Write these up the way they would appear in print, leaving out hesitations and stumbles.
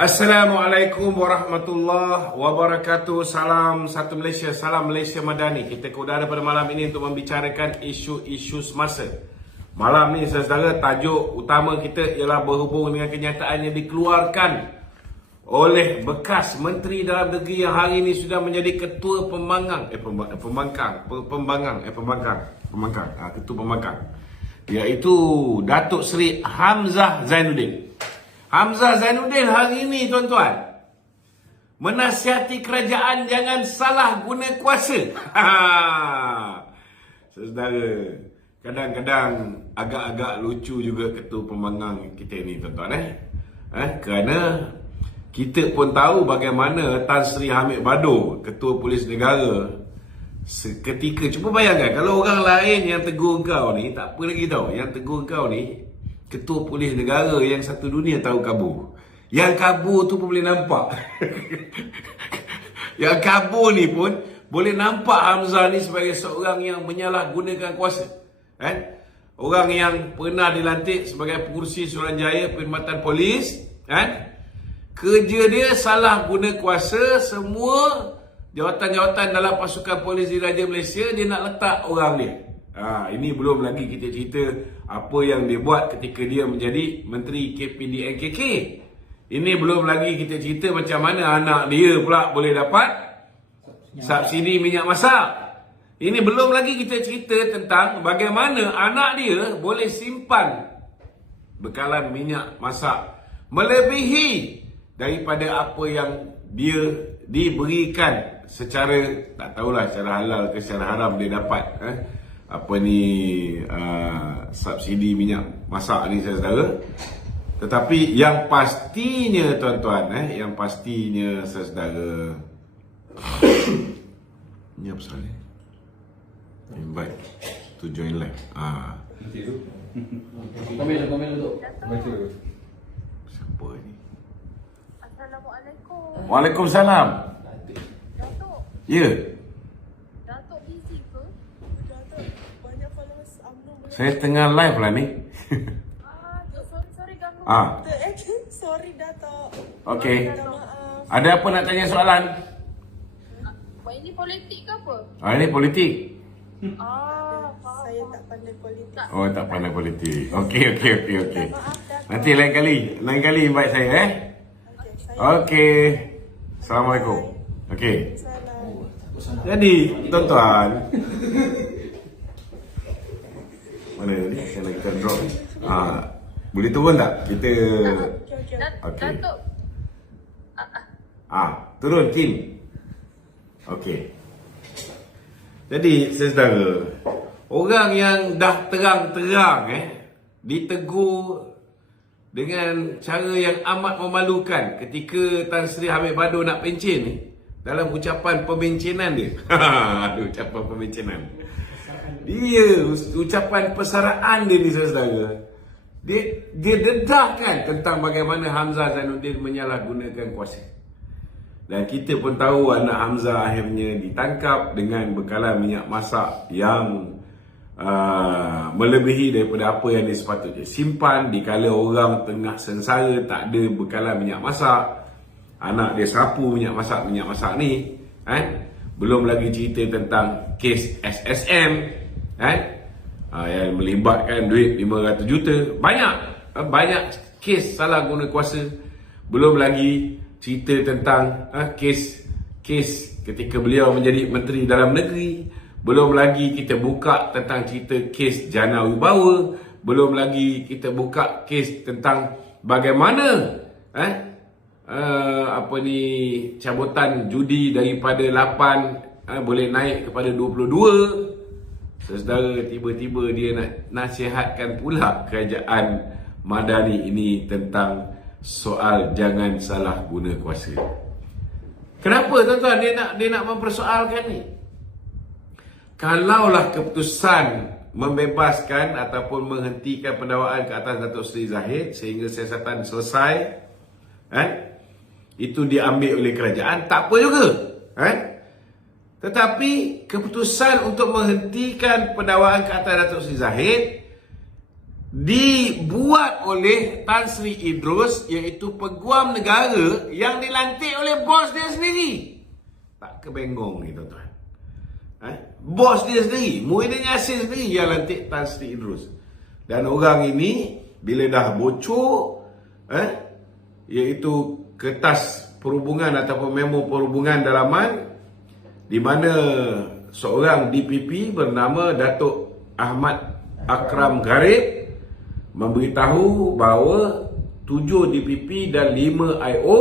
Assalamualaikum warahmatullahi wabarakatuh. Salam satu Malaysia, salam Malaysia Madani. Kita ke udara pada malam ini untuk membicarakan isu-isu semasa. Malam ni saudara, tajuk utama kita ialah berhubung dengan kenyataan yang dikeluarkan oleh bekas Menteri Dalam Negeri yang hari ini sudah menjadi Ketua Pembangkang, Ketua Pembangkang, iaitu Datuk Seri Hamzah Zainuddin. Hamzah Zainuddin hari ini, tuan-tuan, menasihati kerajaan jangan salah guna kuasa. Saudara, kadang-kadang agak-agak lucu juga Ketua Pembangkang kita ni, tuan-tuan. Kerana kita pun tahu bagaimana Tan Sri Hamid Bado, Ketua Polis Negara, seketika, cuba bayangkan kalau orang lain yang tegur kau ni, tak apa lagi tau, yang tegur kau ni Ketua Polis Negara yang satu dunia tahu kabur. Yang kabur tu pun boleh nampak. Yang kabur ni pun boleh nampak Hamzah ni sebagai seorang yang menyalahgunakan kuasa. Orang yang pernah dilantik sebagai pengurusi Suruhanjaya Perkhidmatan Polis. Kerja dia salah guna kuasa. Semua jawatan-jawatan dalam pasukan polis di Raja Malaysia dia nak letak orang dia. Ini belum lagi kita cerita apa yang dia buat ketika dia menjadi Menteri KPDNKK. Ini belum lagi kita cerita macam mana anak dia pula boleh dapat subsidi minyak masak. Ini belum lagi kita cerita tentang bagaimana anak dia boleh simpan bekalan minyak masak melebihi daripada apa yang dia diberikan secara, tak tahulah secara halal ke secara haram dia dapat subsidi minyak masak ni, saudara. Tetapi yang pastinya, tuan-tuan, yang pastinya, saudara, ni apa pasal ni? Invite to join live. Komen dulu. Siapa ni? Assalamualaikum. Waalaikumsalam. Datuk. Ya. Datuk busy ke? Datuk banyak followers UMNO. Saya tengah live lah ni. Sorry ganggu. Sorry Datuk. Okey. Minta maaf. Ada apa nak tanya soalan? Ini politik ke apa? Ini politik. Faham. Saya tak pandai politik. Oh, tak pandai politik. Okey. Maaf Datuk. Nanti lain kali invite saya Okey, saya Okey. Assalamualaikum. Okey. salam. Jadi, tuan-tuan, mana ni? Kena kita drop ni. Boleh turun tak? Kita Okey. Datuk. turun Kim. Okey. Jadi, saudara, orang yang dah terang-terang ditegur dengan cara yang amat memalukan ketika Tan Sri Hamid Bado nak pencen ni, dalam ucapan pembencenan dia. Ucapan pembencenan. Dia ucapan persaraan dia ni, saudara. Dia dedahkan tentang bagaimana Hamzah Zainuddin menyalahgunakan kuasa. Dan kita pun tahu anak Hamzah akhirnya ditangkap dengan bekalan minyak masak yang melebihi daripada apa yang dia sepatutnya simpan. Dikala orang tengah sengsara tak ada bekalan minyak masak, anak dia sapu minyak masak ni. Belum lagi cerita tentang kes SSM yang melibatkan duit 500 juta. Banyak kes salah guna kuasa. Belum lagi cerita tentang kes ketika beliau menjadi Menteri Dalam Negeri. Belum lagi kita buka tentang cerita kes Jana Wibawa. Belum lagi kita buka kes tentang bagaimana cabutan judi daripada 8 boleh naik kepada 22. Saudara, tiba-tiba dia nak nasihatkan pula kerajaan Madani ini tentang soal jangan salah guna kuasa. Kenapa, tuan-tuan, dia nak mempersoalkan ni? Kalaulah keputusan membebaskan ataupun menghentikan pendakwaan ke atas Datuk Seri Zahid sehingga siasatan selesai, itu diambil oleh kerajaan, tak apa juga. Tetapi keputusan untuk menghentikan pendakwaan ke atas Datuk Seri Zahid dibuat oleh Tan Sri Idrus, iaitu peguam negara yang dilantik oleh bos dia sendiri. Tak kebengong ni tuan-tuan. Bos dia sendiri, Muhyiddin Yassin sendiri yang lantik Tan Sri Idrus. Dan orang ini bila dah bocor iaitu kertas perhubungan ataupun memo perhubungan dalaman di mana seorang DPP bernama Datuk Ahmad Akram Garib memberitahu bahawa 7 DPP dan 5 IO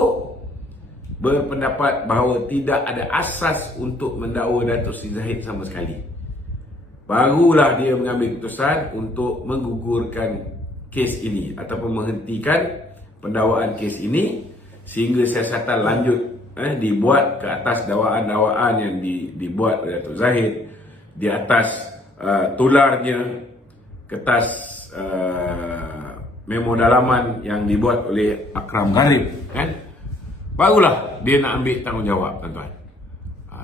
berpendapat bahawa tidak ada asas untuk mendakwa Datuk Seri Zahid sama sekali. Barulah dia mengambil keputusan untuk menggugurkan kes ini ataupun menghentikan pendakwaan kes ini sehingga siasatan lanjut dibuat ke atas dakwaan-dakwaan yang dibuat oleh Datuk Zahid di atas tularnya kertas memo dalaman yang dibuat oleh Akram Garib, barulah dia nak ambil tanggungjawab, tuan-tuan.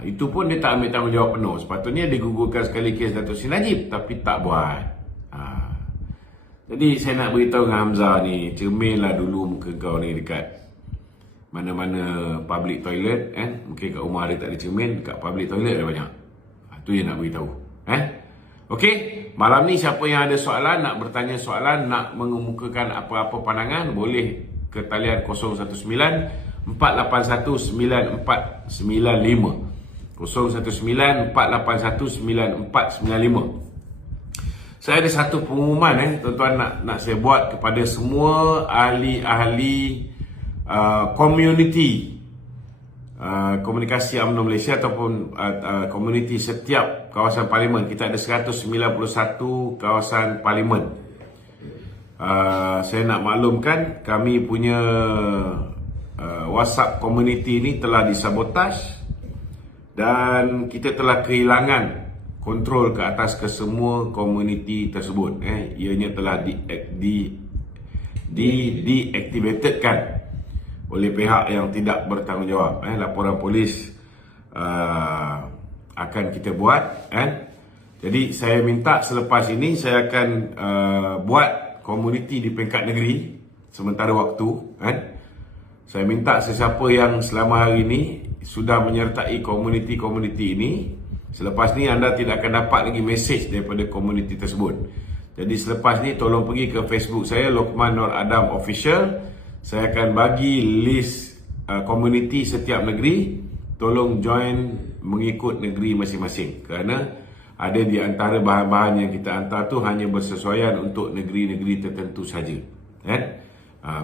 Itu pun dia tak ambil tanggungjawab penuh. Sepatutnya digugurkan sekali kes Datuk Seri Najib, tapi tak buat. Jadi saya nak beritahu dengan Hamzah ni, cerminlah dulu muka kau ni dekat mana-mana public toilet, mungkin kat rumah dia tak ada cermin, dekat public toilet ada banyak. Itu yang nak beritahu. Okey, malam ni siapa yang ada soalan, nak bertanya soalan, nak mengemukakan apa-apa pandangan, boleh ke talian 019 481 9495. 019 481 9495. Saya ada satu pengumuman tuan-tuan nak saya buat kepada semua ahli-ahli community komunikasi UMNO Malaysia ataupun komuniti setiap kawasan parlimen. Kita ada 191 kawasan parlimen. Saya nak maklumkan kami punya WhatsApp community ini telah disabotaj dan kita telah kehilangan kontrol ke atas kesemua komuniti tersebut. Ianya telah deactivatedkan oleh pihak yang tidak bertanggungjawab. Laporan polis akan kita buat. Jadi saya minta selepas ini saya akan buat komuniti di peringkat negeri sementara waktu. Saya minta sesiapa yang selama hari ini sudah menyertai komuniti-komuniti ini, selepas ni anda tidak akan dapat lagi mesej daripada komuniti tersebut. Jadi selepas ni tolong pergi ke Facebook saya, Lokman Nur Adam Official. Saya akan bagi list komuniti setiap negeri. Tolong join mengikut negeri masing-masing, kerana ada di antara bahan-bahan yang kita hantar tu hanya bersesuaian untuk negeri-negeri tertentu saja.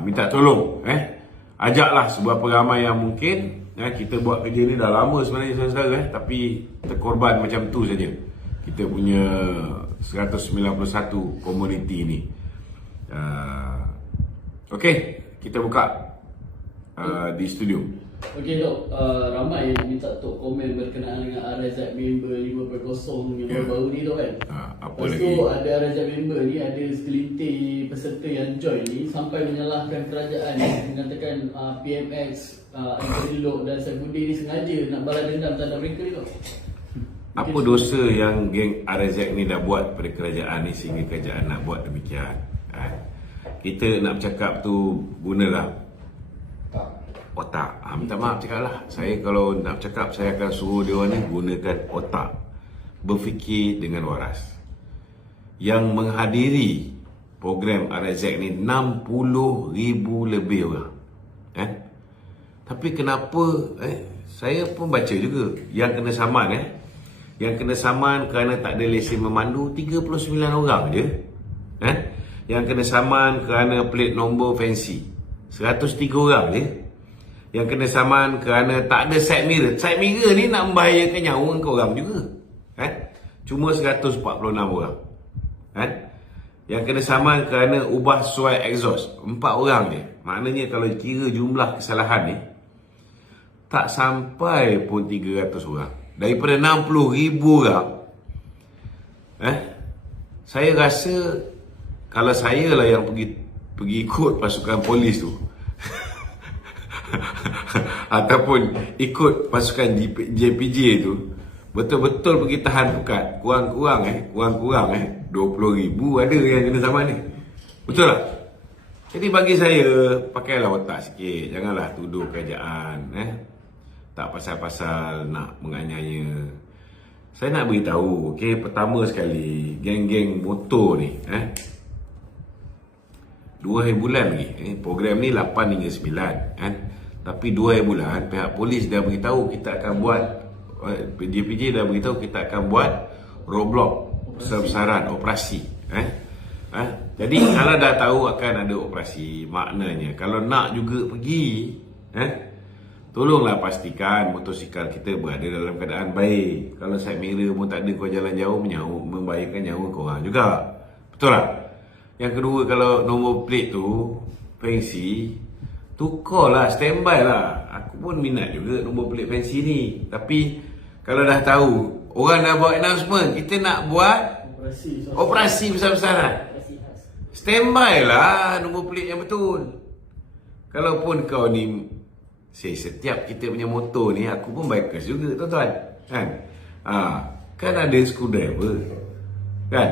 Minta tolong, ajaklah sebuah peramai yang mungkin. Kita buat kerja ni dah lama sebenarnya saudara, tapi terkorban macam tu saja. Kita punya 191 komuniti ini. Okey, kita buka di studio. Okey Dok, ramai yang minta Tok komen berkenaan dengan RZ member 5.0 yang baru-baru ni Dok kan. Apa Lepas lagi? tu ada RZ member ni, ada segelintir peserta yang join ni sampai menyalahkan kerajaan mengatakan PMX, Anthony Lok dan Saifuddin ni sengaja nak balas dendam terhadap mereka ni Dok. Apa dosa yang geng RZ ni dah buat pada kerajaan ni sehingga kerajaan nak buat demikian? Kita nak bercakap tu gunalah otak. Minta maaf cakap lah. Saya kalau nak bercakap, saya akan suruh dia orang ni gunakan otak. Berfikir dengan waras. Yang menghadiri program RZ ni 60,000 lebih orang. Tapi kenapa saya pun baca juga yang kena saman yang kena saman kerana tak ada lesen memandu 39 orang je. Yang kena saman kerana plate nombor fancy 103 orang je. Yang kena saman kerana tak ada side mirror. Side mirror ni nak membahayakan nyawa ke orang juga. Cuma 146 orang. Yang kena saman kerana ubah suai exhaust 4 orang je. Maknanya kalau kira jumlah kesalahan ni tak sampai pun 300 orang. Daripada 60,000 orang, saya rasa kalau saya lah yang pergi ikut pasukan polis tu ataupun ikut pasukan JPJ tu, betul-betul pergi tahan pukat, kurang-kurang 20,000 ada yang kena saman ni. Betul tak? Jadi bagi saya, pakailah otak sikit. Janganlah tuduh kerajaan. Tak pasal-pasal nak menganiaya. Saya nak beritahu, okey, pertama sekali, geng-geng motor ni, 2 hari bulan lagi. Program ni 8 hingga 9, kan? Tapi 2 hari bulan, pihak polis dah beritahu kita akan buat, PJ dah beritahu kita akan buat roadblock besar-besaran, operasi. Jadi kalau dah tahu akan ada operasi, maknanya kalau nak juga pergi, tolonglah pastikan motosikal kita berada dalam keadaan baik. Kalau side mirror pun tak ada, kau jalan jauh membahayakan nyawa korang juga. Betul tak? Yang kedua, kalau nombor plate tu fancy, tukarlah, standby lah. Aku pun minat juga nombor plate fancy ni. Tapi kalau dah tahu, orang dah buat announcement, kita nak buat operasi besar-besaran, standby lah nombor plate yang betul. Kalaupun kau ni, setiap kita punya motor ni, aku pun bikers juga, tuan-tuan, kan? Kan ada screwdriver, kan?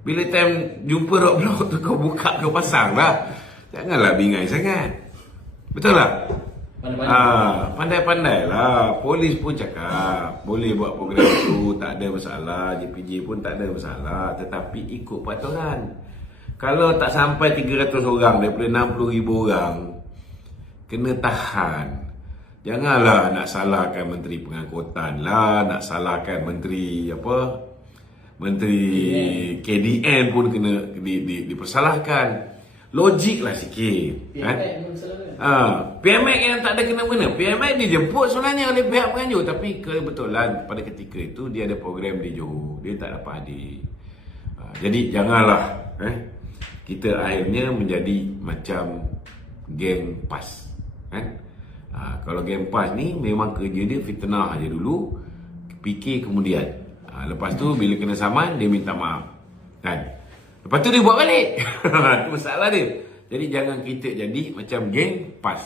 Bila time jumpa roadblock tu, kau buka, kau pasang lah. Janganlah bingai sangat. Betul tak? Pandai-pandai lah. Polis pun cakap boleh buat program tu, tak ada masalah. JPJ pun tak ada masalah. Tetapi ikut peraturan. Kalau tak sampai 300 orang daripada 60,000 orang, kena tahan. Janganlah nak salahkan Menteri Pengangkutan lah, nak salahkan Menteri Menteri KDN pun kena dipersalahkan. Logiklah sikit. PMX yang tak ada kena-mena. PMX dijemput sebenarnya oleh pihak penganjur, tapi kebetulan pada ketika itu dia ada program di Johor, dia tak dapat hadir. Jadi janganlah kita akhirnya menjadi macam geng PAS. Kalau geng PAS ni memang kerja dia fitnah aja dulu, fikir kemudian. Lepas tu bila kena saman dia minta maaf, kan? Lepas tu dia buat balik. Itu masalah dia. Jadi jangan kita jadi macam geng PAS.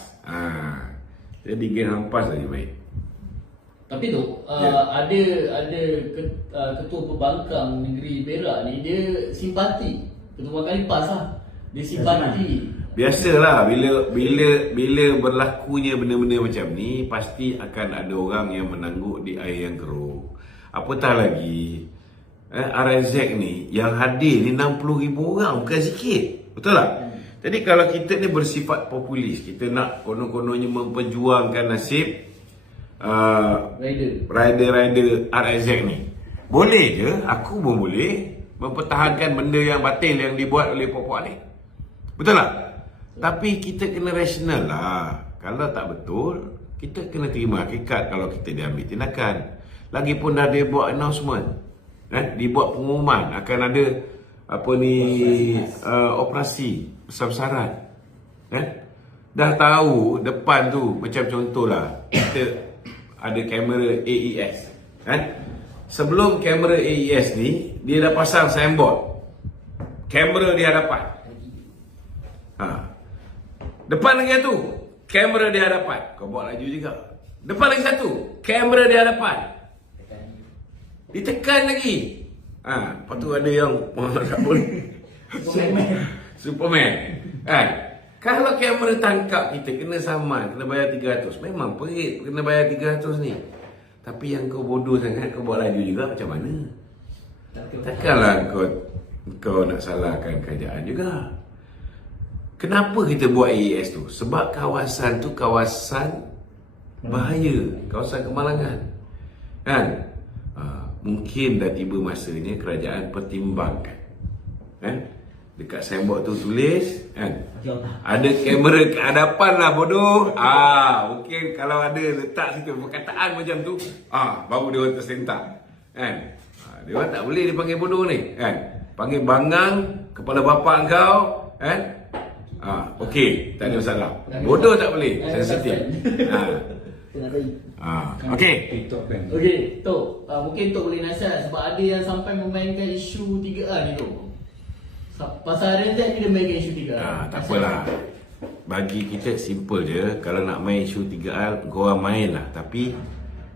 Jadi geng hampas lagi baik. Tapi tu ada ketua pembangkang negeri Perak ni, dia simpati. Ketua kali PAS lah. Dia simpati. Biasalah bila berlakunya benda-benda macam ni, pasti akan ada orang yang menangguk di air yang keruh. Apatah lagi RZ ni yang hadir ni 60,000 orang, bukan sikit. Betul tak? Jadi kalau kita ni bersifat populis, kita nak konon-kononnya memperjuangkan nasib rider RZ ni, boleh je, aku pun boleh mempertahankan benda yang batil yang dibuat oleh puak-puak ni. Betul tak? Tapi kita kena rasional lah. Kalau tak betul, kita kena terima hakikat kalau kita diambil tindakan. Lagipun dah dia buat announcement, dibuat pengumuman akan ada operasi besar-besaran, dah tahu depan tu, macam contohlah kita ada kamera AES, sebelum kamera AES ni dia dah pasang signboard kamera di hadapan, depan lagi tu kamera di hadapan, kau bawa laju juga, depan lagi satu kamera di hadapan, ditekan lagi. Lepas tu ada yang tak boleh. Superman. Kalau kamera tangkap kita, kena saman, kena bayar 300. Memang perit kena bayar 300 ni. Tapi yang kau bodoh sangat, kau buat laju juga, macam mana? Takkanlah kau nak salahkan kerajaan juga. Kenapa kita buat AES tu? Sebab kawasan tu kawasan bahaya, kawasan kemalangan, kan? Mungkin dah tiba masanya kerajaan pertimbangkan, dekat signboard tu tulis, ada kamera ke hadapan lah bodoh. Mungkin kalau ada letak situ perkataan macam tu, baru dia orang tersentak, dia orang tak boleh dipanggil bodoh ni, panggil bangang kepala bapa kau, okey, tak ada masalah. Bodoh tak boleh, sensitif. Okey, tu mungkin Tok boleh nasihat, sebab ada yang sampai memainkan isu 3A ni tu. Pasal RZ ni dia mainkan isu 3A. Tak apalah. Bagi kita simple je. Kalau nak main isu 3A, korang main lah. Tapi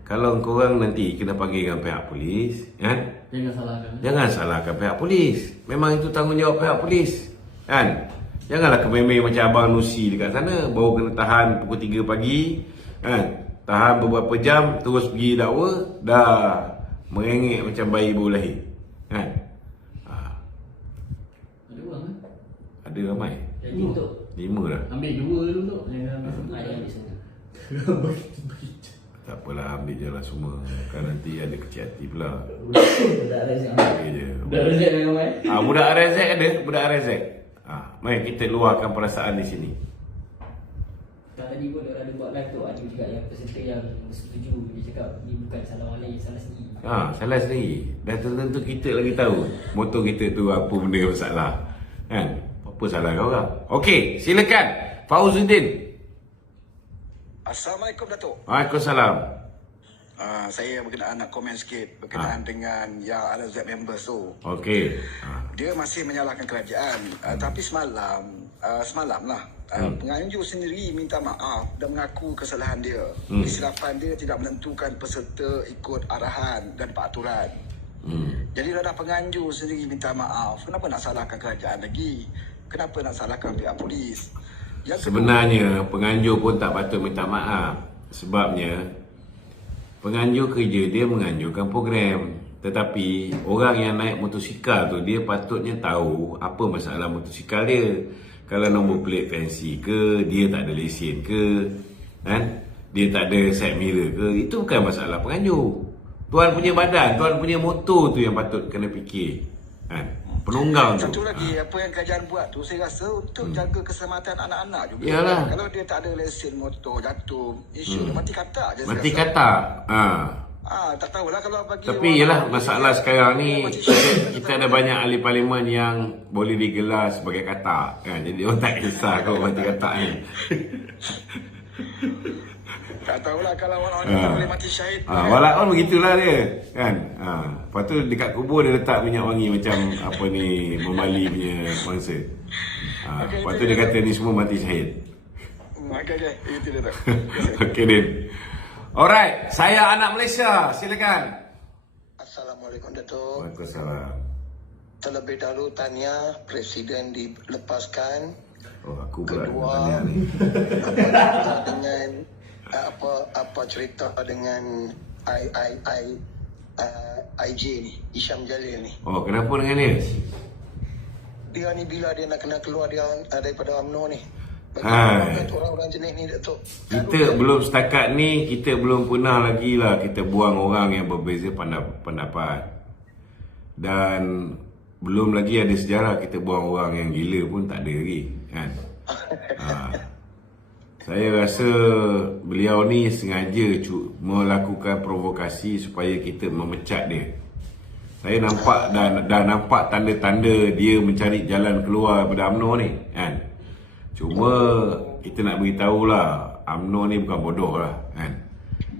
kalau korang nanti kena panggil dengan pihak polis, Jangan salahkan pihak polis. Memang itu tanggungjawab pihak polis. Kan? Janganlah kememeng macam Abang Nusi dekat sana, baru kena tahan pukul 3 pagi, kan? Tahan beberapa jam, terus pergi dakwa, dah merengek macam bayi baru lahir. Kan? Ada orang kan? Ada ramai. Jadi untuk 5 dah. Ambil 2 dulu tu. ada yang di sana. Tak apalah, ambil je lah semua. Kan nanti ada kecil hati pula. Budak rezek. Ambil je. Dah rezek dengan mai. Budak RZ ada? Budak RZ. Mari kita luahkan perasaan di sini. Kalau tadi pun orang ada buat live tu, ada juga yang peserta yang setuju. Dia cakap ni bukan salah orang lain, salah sendiri. Salah sendiri. Dan tentu kita lagi tahu motor kita tu apa benda yang salah. Kan? Apa salah kau orang? Okey, silakan Fauzuddin. Assalamualaikum Datuk. Waalaikumsalam. Saya berkenaan nak komen sikit berkenaan dengan yang RZ members tu. Okey. Dia masih menyalahkan kerajaan. Tapi semalam lah penganjur sendiri minta maaf dan mengaku kesalahan dia. Kesilapan dia tidak menentukan peserta ikut arahan dan peraturan. Jadi dah penganjur sendiri minta maaf. Kenapa nak salahkan kerajaan lagi? Kenapa nak salahkan pihak polis? Sebenarnya penganjur pun tak patut minta maaf. Sebabnya penganjur kerja dia menganjurkan program. Tetapi orang yang naik motosikal tu, dia patutnya tahu apa masalah motosikal dia. Kalau nombor plate fancy ke, dia tak ada lesen ke, kan? Dia tak ada side mirror ke, itu bukan masalah penganjur. Tuan punya badan, tuan punya motor tu yang patut kena fikir, kan? Penunggang tu. Satu lagi, apa yang kerajaan buat tu saya rasa untuk jaga keselamatan anak-anak juga. Yalah. Kalau dia tak ada lesen motor, jatuh, isu dia mati katak je. Mati kata. Tak tahulah kalau bagi Tapi yalah, masalah sekarang ni kita ada banyak ahli parlimen yang boleh digelar sebagai katak, kan? Jadi orang tak kisah kau mati katak ni. Tak tahulah kalau orang-orang boleh mati syahid. Walaupun begitulah dia, kan? Lepas tu dekat kubur dia letak minyak wangi macam apa ni, Memali punya mangsa. Lepas tu dia kata ni semua mati syahid. Okey, itu dia tu. Okey, Din. Alright, saya anak Malaysia, silakan. Assalamualaikum Datuk. Waalaikumsalam. Terlebih dahulu tahniah Presiden dilepaskan. Aku pula Kedua, tanya ni. dengan apa cerita dengan IJ ni, Isham Jalil ni. Kenapa dengan dia? Dia ni bila dia nak kena keluar dia daripada UMNO ni. Hai. Orang-orang jenis ni Datuk. Kita belum setakat ni, kita belum pernah lagi lah kita buang orang yang berbeza pendapat. Dan belum lagi ada sejarah kita buang orang yang gila pun tak ada lagi, kan? Saya rasa beliau ni sengaja melakukan provokasi supaya kita memecat dia. Saya nampak dah nampak tanda-tanda dia mencari jalan keluar daripada UMNO ni, kan? Cuma kita nak beritahu lah, UMNO ni bukan bodoh lah, kan?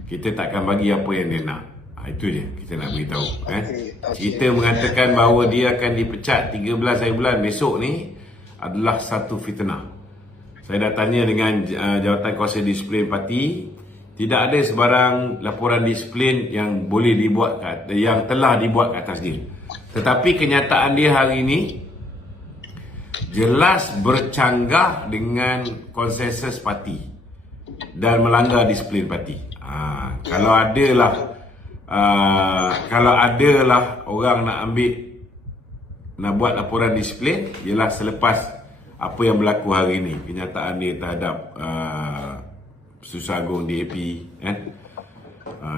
Kita takkan bagi apa yang dia nak. Itu je kita nak beritahu, kan? Kita mengatakan bahawa dia akan dipecat 13 hari bulan besok ni adalah satu fitnah. Saya dah tanya dengan Jawatan Kuasa Disiplin Parti, tidak ada sebarang laporan disiplin yang boleh dibuat, yang telah dibuat ke atas dia. Tetapi kenyataan dia hari ini jelas bercanggah dengan konsensus parti dan melanggar disiplin parti. Kalau adalah orang nak buat laporan disiplin, ialah selepas apa yang berlaku hari ini, kenyataan dia terhadap Susah Agung DAP, kan?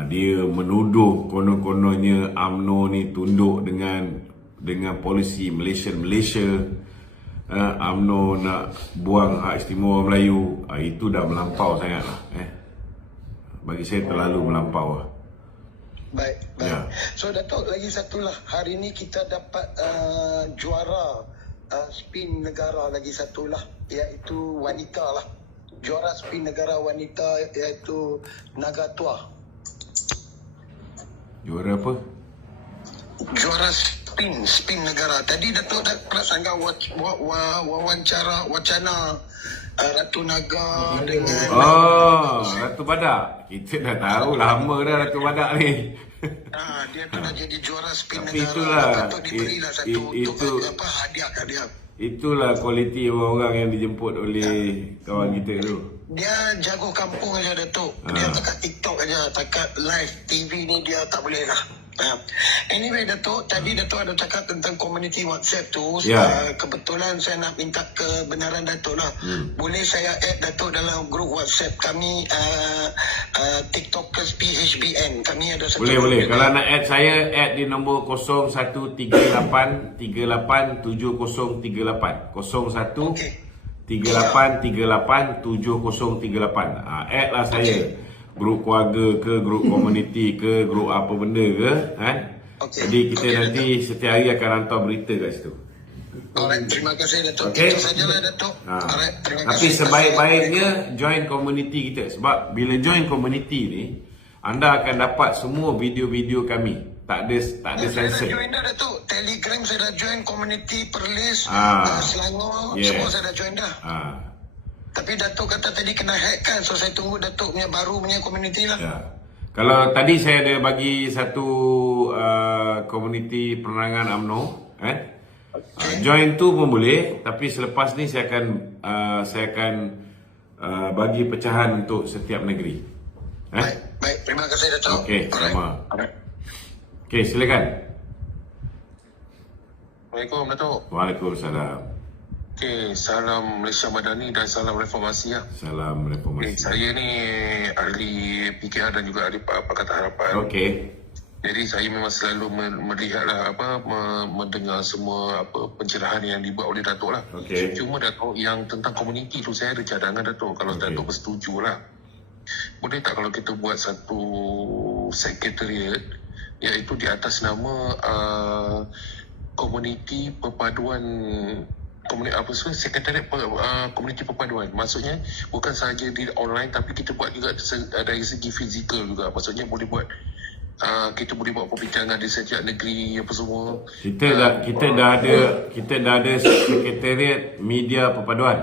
Dia menuduh konon-kononnya UMNO ni tunduk dengan polisi Malaysia. UMNO nak buang hak istimewa Melayu. Itu dah melampau sangat lah, bagi saya terlalu melampau lah. Baik. Ya. So Datuk, lagi satulah, hari ni kita dapat juara spin negara lagi satulah, iaitu wanita lah. Juara spin negara wanita iaitu Naga Tua. Juara apa? Juara spin negara. Tadi Datuk dah prasangka wacana Ratu Naga dengan Ratu Badak. Kita dah tahu lama dah Ratu Badak ni. dia tu dah jadi juara spin Tapi negara. itulah, Patut diberilah satu untuk hadiah kat dia. Itulah kualiti orang-orang yang dijemput oleh kawan kita tu. Dia jago kampung aja Datuk. Dia takat TikTok aja, takat live TV ni dia tak boleh lah. Anyway Datuk, tadi Datuk ada cakap tentang community WhatsApp tu. Kebetulan saya nak minta kebenaran Datuk lah. Boleh saya add Datuk dalam grup WhatsApp kami TikTokers PHBN. Kami ada satu Boleh. Kalau nak add saya, add di nombor 0138387038. 0138387038. Add lah saya. Grup keluarga ke, grup komuniti ke, grup apa benda ke, kan? Jadi kita nanti setiap hari akan hantar berita kat situ. Alright, terima kasih Datuk. Okay. Itu sajalah Datuk. Alright, terima Tapi kasih. sebaik-baiknya join komuniti kita. Sebab bila join komuniti ni, anda akan dapat semua video-video kami. Tak ada Saya dah sensor. join dah Datuk. Telegram saya dah join, community Perlis, Selangor, Yeah. semua saya dah join dah. Tapi Datuk kata tadi kena hack kan, so saya tunggu Datuk punya baru punya community lah. Ya. Kalau tadi saya ada bagi satu komuniti penerangan UMNO, join tu pun boleh. Tapi selepas ni saya akan bagi pecahan untuk setiap negeri. Baik, terima kasih Datuk. Okey, sama. Okey, silakan. Assalamualaikum Datuk. Waalaikumsalam. Okey, salam Malaysia Madani dan salam reformasi ya. Salam reformasi. Saya ni ahli PKR dan juga ahli Pakatan Harapan. Okey. Jadi saya memang selalu melihatlah mendengar semua pencerahan yang dibuat oleh Datuk lah. Okey. Cuma Datuk yang tentang komuniti tu saya ada cadangan Datuk, kalau Datuk bersetuju lah. Boleh tak kalau kita buat satu sekretariat iaitu di atas nama komuniti perpaduan sekretariat komuniti perpaduan. Maksudnya bukan sahaja di online tapi kita buat juga dari segi fizikal juga. Maksudnya boleh buat kita boleh buat perbincangan di setiap negeri apa semua. Kita dah ada sekretariat media perpaduan.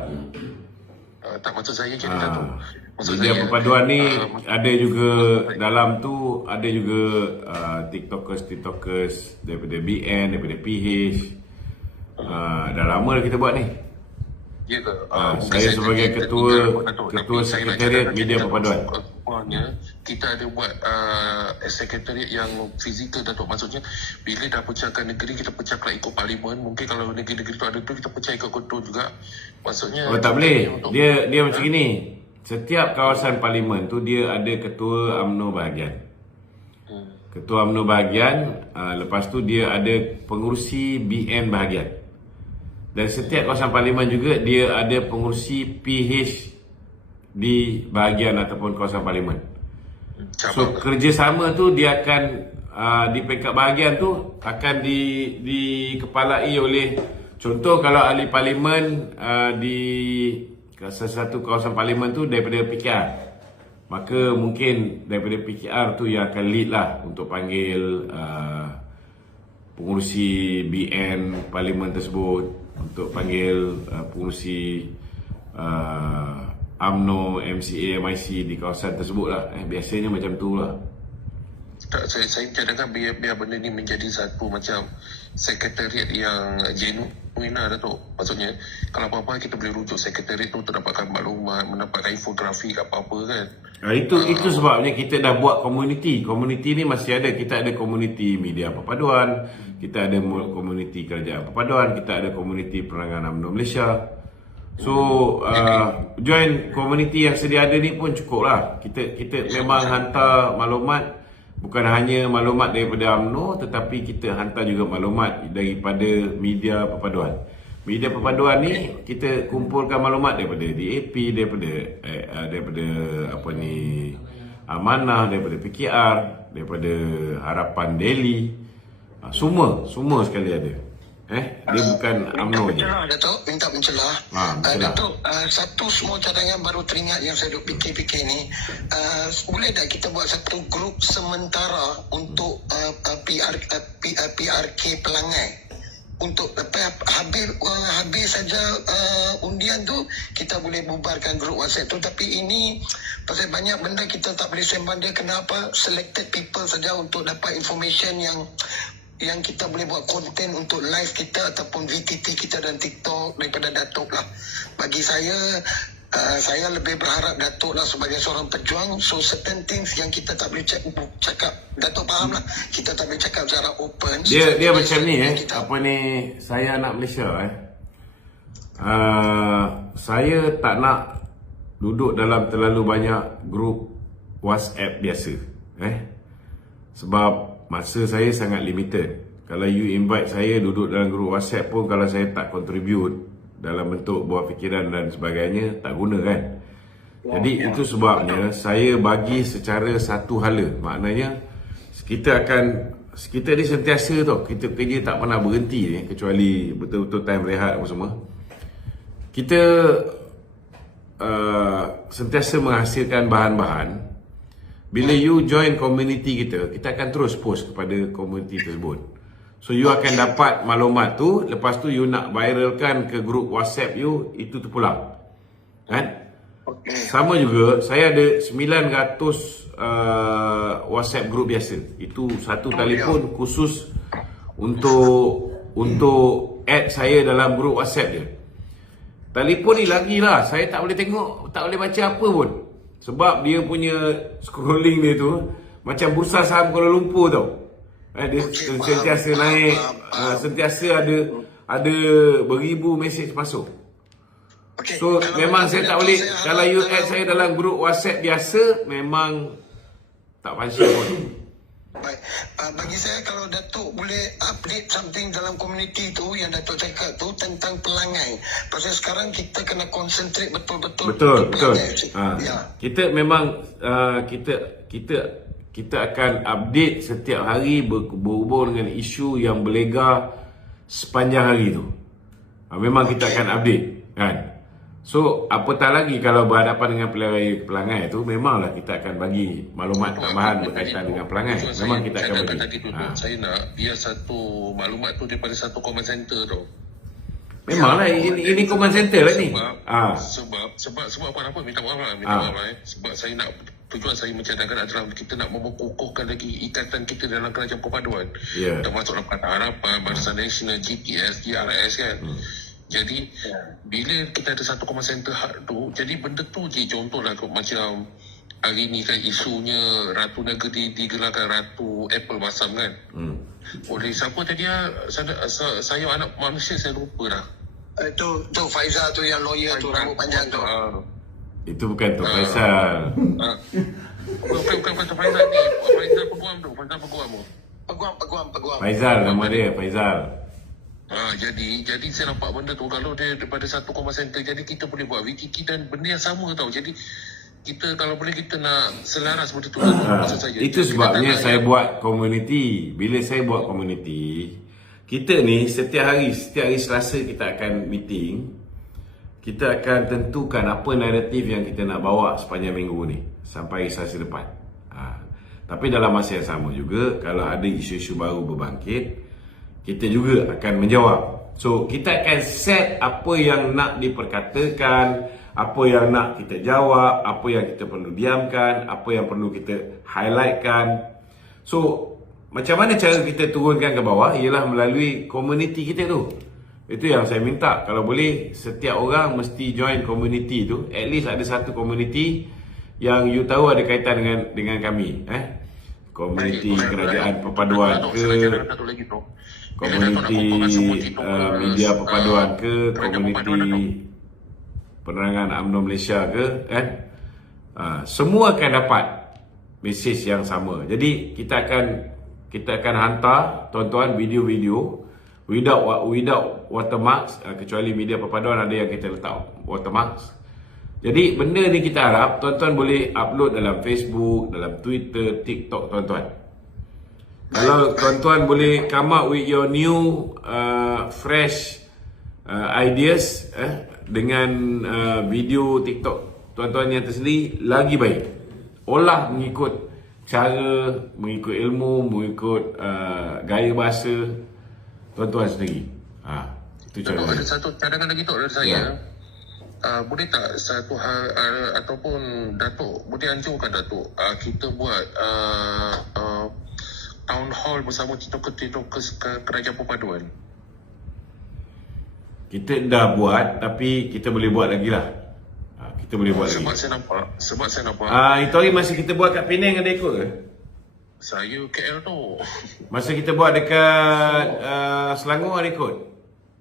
Tak maksud saya je Datuk. Media perpaduan ni ada juga dalam tu ada juga tiktokers daripada BN, daripada PH. Dah lama dah kita buat ni. Ya ke? Saya sebagai ketua sekretariat media perpaduan. Kita ada buat sekretariat yang fizikal Datuk. Maksudnya bila dah pecahkan negeri, kita pecahkan ikut parlimen. Mungkin kalau negeri-negeri tu ada tu, kita pecah ikut ketua juga. Maksudnya tak boleh. Dia macam gini. Setiap kawasan parlimen tu dia ada ketua UMNO bahagian. Ketua UMNO bahagian, lepas tu dia ada pengurusi BN bahagian. Dan setiap kawasan parlimen juga dia ada pengurusi PH di bahagian ataupun kawasan parlimen. So kerjasama tu dia akan di peringkat bahagian tu akan dikepalai oleh, contoh kalau ahli parlimen di satu kawasan parlimen tu daripada PKR, maka mungkin daripada PKR tu yang akan lead lah untuk panggil pengurusi BN parlimen tersebut, untuk panggil pengurusi UMNO, MCA, MIC di kawasan tersebut lah. Biasanya macam tu lah. Saya cadangkan biar benda ni menjadi satu macam sekretariat yang genuine lah Datuk. Maksudnya kalau apa-apa kita boleh rujuk sekretariat tu untuk dapatkan maklumat, mendapatkan infografik apa-apa kan. Itu sebabnya kita dah buat komuniti. Komuniti ni masih ada. Kita ada komuniti media perpaduan, kita ada komuniti kerajaan perpaduan, kita ada komuniti penerangan UMNO Malaysia. So join komuniti yang sedia ada ni pun cukup lah. Kita memang hantar maklumat. Bukan hanya maklumat daripada UMNO, tetapi kita hantar juga maklumat daripada media perpaduan. Media perpaduan ni kita kumpulkan maklumat daripada DAP, daripada Amanah, daripada PKR, daripada Harapan Daily. Semua sekali ada. Dia bukan UMNO je. Minta mencelah. Datuk, satu semua cadangan baru teringat yang saya duk fikir-fikir ni. Boleh tak kita buat satu grup sementara untuk PRK Pelangai? Untuk habis saja undian tu, kita boleh bubarkan grup WhatsApp tu. Tapi ini pasal banyak benda kita tak boleh sembang dia. Kenapa? Selected people saja untuk dapat information yang yang kita boleh buat konten untuk live kita ataupun VTT kita dan TikTok daripada Datuk lah. Bagi saya lebih berharap Datuk lah sebagai seorang pejuang. So certain things yang kita tak boleh cakap, Datuk faham lah, kita tak boleh cakap secara open. Dia macam ni apa ni, saya anak Malaysia saya tak nak duduk dalam terlalu banyak grup WhatsApp biasa sebab masa saya sangat limited. Kalau you invite saya duduk dalam grup WhatsApp pun, kalau saya tak contribute dalam bentuk buah fikiran dan sebagainya, tak guna kan. Jadi itu sebabnya saya bagi secara satu hala. Maknanya kita ni sentiasa tau, kita kerja tak pernah berhenti ni, kecuali betul-betul time rehat apa semua. Kita sentiasa menghasilkan bahan-bahan. Bila you join community kita akan terus post kepada community tersebut. So you akan dapat maklumat tu, lepas tu you nak viralkan ke grup WhatsApp you, itu terpulang. Kan? Sama juga, saya ada 900 WhatsApp grup biasa. Itu satu telefon khusus untuk add saya dalam grup WhatsApp dia. Telefon ni lagilah, saya tak boleh tengok, tak boleh baca apa pun. Sebab dia punya scrolling dia tu macam bursa saham Kuala Lumpur tau. Dia sentiasa naik, sentiasa ada beribu mesej masuk. So memang saya tak boleh, kalau you add saya dalam grup WhatsApp biasa, memang tak pasal pun. Baik. Bagi saya, kalau Datuk boleh update something dalam komuniti tu yang Datuk cakap tu tentang pelangai. Pasal sekarang kita kena concentrate betul-betul. Betul. Ya. Kita memang kita akan update setiap hari berhubung dengan isu yang berlega sepanjang hari tu. Memang kita akan update kan. So, apatah lagi kalau berhadapan dengan pelangai tu, memanglah kita akan bagi maklumat tambahan berkaitan dengan pelangai. Memang kita akan bagi. Saya nak biar satu maklumat tu daripada satu command center tu. Memanglah ini command center lah ni. Sebab apa minta maaf lah. Sebab saya nak, tujuan saya mencadangkan adalah kita nak memperkukuhkan lagi ikatan kita dalam kerajaan perpaduan. Termasuk Pakatan Harapan, Barisan Nasional, GPS, GRS kan. Jadi bila kita ada satu command center hak tu, jadi benda tu je, contohlah macam hari ni kan isunya Ratu Negeri digelarkan Ratu Apple Masam kan. Oleh siapa tadi saya anak manusia, saya lupa dah. Itu Faizal tu yang lawyer tu, rambut panjang tu. Itu bukan Tok Faisal. Bukan Tok Faizal ni. Faizal Peguam tu. Peguam. Faizal nama dia, Faizal. Jadi saya nampak benda tu, kalau dia daripada satu command center, jadi kita boleh buat VTT dan benda yang sama tau. Jadi kita kalau boleh kita nak selaras benda tu. Itu sebabnya saya buat community. Bila saya buat community, kita ni setiap hari Selasa kita akan meeting. Kita akan tentukan apa naratif yang kita nak bawa sepanjang minggu ni sampai Selasa depan. Tapi dalam masa yang sama juga, kalau ada isu-isu baru berbangkit, kita juga akan menjawab. So kita akan set apa yang nak diperkatakan, apa yang nak kita jawab, apa yang kita perlu diamkan, apa yang perlu kita highlightkan. So macam mana cara kita turunkan ke bawah ialah melalui komuniti kita tu. Itu yang saya minta. Kalau boleh, setiap orang mesti join community tu. At least ada satu community yang you tahu ada kaitan dengan kami. Komuniti kerajaan perpaduan ke, komuniti media perpaduan ke, komuniti penerangan UMNO Malaysia ke, kan? Semua akan dapat mesej yang sama. Jadi kita akan hantar tuan-tuan video-video without watermarks, kecuali media perpaduan ada yang kita letak watermarks. Jadi benda ni kita harap tuan-tuan boleh upload dalam Facebook, dalam Twitter, TikTok tuan-tuan. Kalau tuan-tuan boleh come up with your new fresh ideas dengan video TikTok tuan-tuan yang tersendiri, lagi baik. Olah mengikut cara, mengikut ilmu, mengikut gaya bahasa tuan-tuan sendiri. Itu cara. Ada satu cadangan lagi tu dari saya. Boleh tak satu hal ataupun Datuk boleh anjurkan Datuk kita buat town hall bersama TikTokers ke kerajaan perpaduan? Kita dah buat, tapi kita boleh buat lagi lah. Kita boleh buat Sebab lagi. saya nampak Itu hari masa kita buat kat Penang ada ikut ke? saya KL tu. Masa kita buat dekat Selangor ada ikut?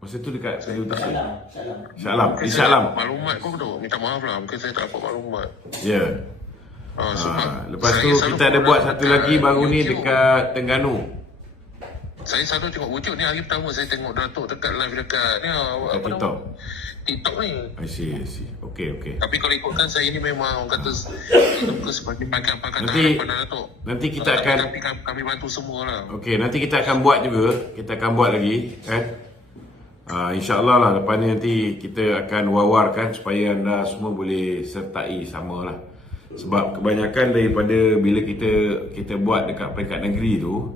Masa tu dekat Shah Alam. Di Shah Alam. Maklumat pun tu. Minta maaf lah. Mungkin saya tak dapat maklumat. Ya. Lepas tu saya kita ada selalu buat follow satu lagi baru ni YouTube. dekat Terengganu. Saya selalu tengok wujud ni. Hari pertama saya tengok Datuk dekat live dekat ni. Dekat TikTok. TikTok ni. I see. Okey. Tapi kalau ikutkan saya ni memang orang kata TikTok sebagai pakaian Nanti- harapan Datuk. nanti kita akan- Kami bantu semua lah. Okey, nanti kita akan buat juga. Kita akan buat lagi, kan? InsyaAllah lah lepas ni nanti kita akan wawarkan supaya anda semua boleh sertai sama lah. Sebab kebanyakan daripada bila kita buat dekat peringkat negeri tu,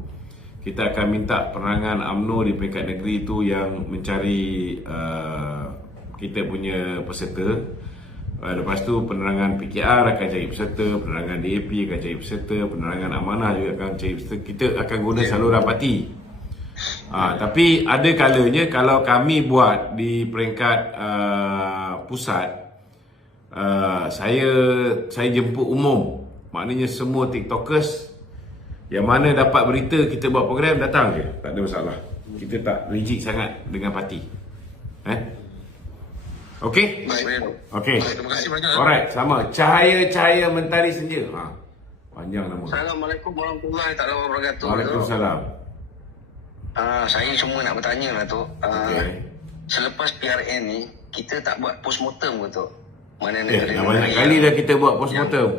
kita akan minta penerangan UMNO di peringkat negeri tu yang mencari kita punya peserta. Lepas tu penerangan PKR akan cari peserta, penerangan DAP akan cari peserta, penerangan amanah juga akan cari peserta. Kita akan guna saluran parti. Tapi ada kalanya kalau kami buat di peringkat pusat, saya jemput umum. Maknanya semua TikTokers yang mana dapat berita kita buat program datang je, tak ada masalah. Kita tak rigid sangat dengan parti. Okey? Okey. Terima kasih banyak. Alright, sama. Cahaya Mentari Senja. Panjang nama. Assalamualaikum warahmatullahi wabarakatuh. Waalaikumsalam. Saya cuma nak bertanya lah tu. Okey. Selepas PRN ni, kita tak buat postmortem ke tu? Mana Dah banyak kali dah kita buat postmortem.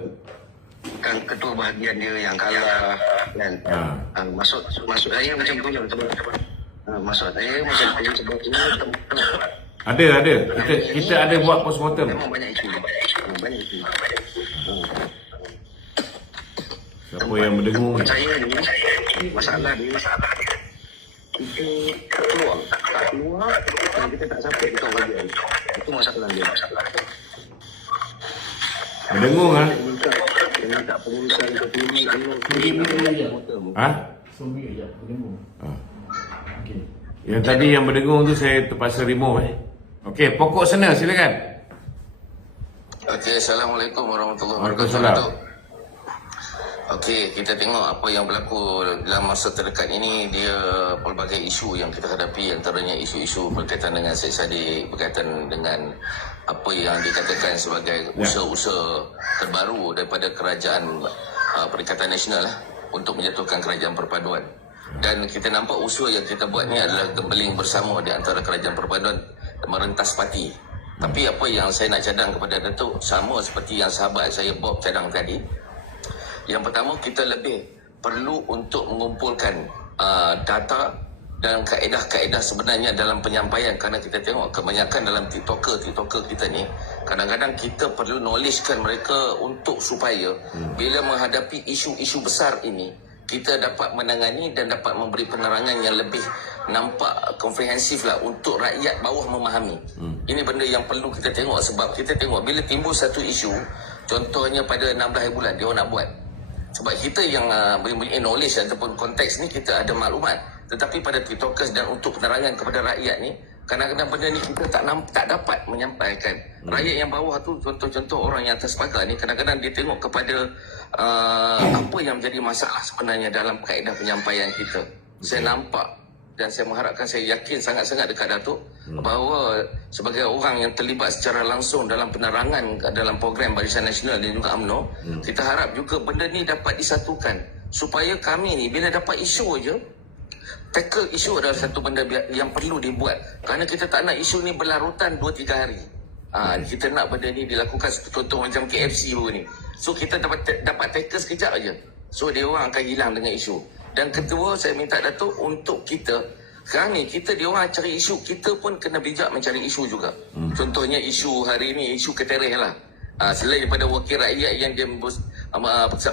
kan ketua bahagian dia yang kalah kan. Maksud saya macam tu lah. Maksud saya macam tu sebab Ada. Kita ada buat postmortem. memang banyak isu. Banyak isu. Siapa yang berdengung? Saya ni masalah dia kita tak keluar dan kita tak sampai ketua bahagian. Itu masalah dia. Berdengung ah. Dia minta pengurusan ketua Suami je, berdengung. Okey. Yang tadi yang berdengung tu saya terpaksa remove. Okey, pokok sana silakan. Okey, Assalamualaikum warahmatullahi Waalaikumsalam. wabarakatuh. Okey, kita tengok apa yang berlaku dalam masa terdekat ini. Dia pelbagai isu yang kita hadapi, antaranya isu-isu berkaitan dengan Syed Saddiq, berkaitan dengan apa yang dikatakan sebagai usaha-usaha terbaru daripada kerajaan Perikatan Nasional untuk menjatuhkan kerajaan perpaduan. Dan kita nampak usaha yang kita buat ni adalah gembeling bersama di antara kerajaan perpaduan merentas parti. Tapi apa yang saya nak cadang kepada Datuk, sama seperti yang sahabat saya Bob cadang tadi. Yang pertama, kita lebih perlu untuk mengumpulkan data dan kaedah-kaedah sebenarnya dalam penyampaian, kerana kita tengok kebanyakan dalam TikToker kita ni, kadang-kadang kita perlu knowledgekan mereka untuk supaya bila menghadapi isu-isu besar ini, kita dapat menangani dan dapat memberi penerangan yang lebih nampak komprehensif lah untuk rakyat bawah memahami. Ini benda yang perlu kita tengok, sebab kita tengok bila timbul satu isu, contohnya pada 16 hari bulan dia orang nak buat. Sebab kita yang mempunyai knowledge ataupun konteks ni kita ada maklumat. Tetapi pada TikTokers dan untuk penerangan kepada rakyat ni, kadang-kadang benda ni kita tak dapat menyampaikan. Rakyat yang bawah tu, contoh-contoh orang yang atas pagar ni, kadang-kadang dia tengok kepada apa yang menjadi masalah sebenarnya dalam kaedah penyampaian kita. Saya nampak dan saya mengharapkan, saya yakin sangat-sangat dekat Datuk bahawa sebagai orang yang terlibat secara langsung dalam penerangan dalam program Barisan Nasional dan juga UMNO, kita harap juga benda ni dapat disatukan supaya kami ni bila dapat isu je, tackle isu adalah satu benda yang perlu dibuat, kerana kita tak nak isu ni berlarutan 2-3 hari. Kita nak benda ni dilakukan, contoh macam KFC baru ni. So kita dapat tackle sekejap aja. So dia orang akan hilang dengan isu. Dan kedua, saya minta Datuk untuk kita, sekarang ni kita dia orang cari isu, kita pun kena bijak mencari isu juga. Contohnya isu hari ni, isu ketereh lah. Selain daripada wakil rakyat yang dia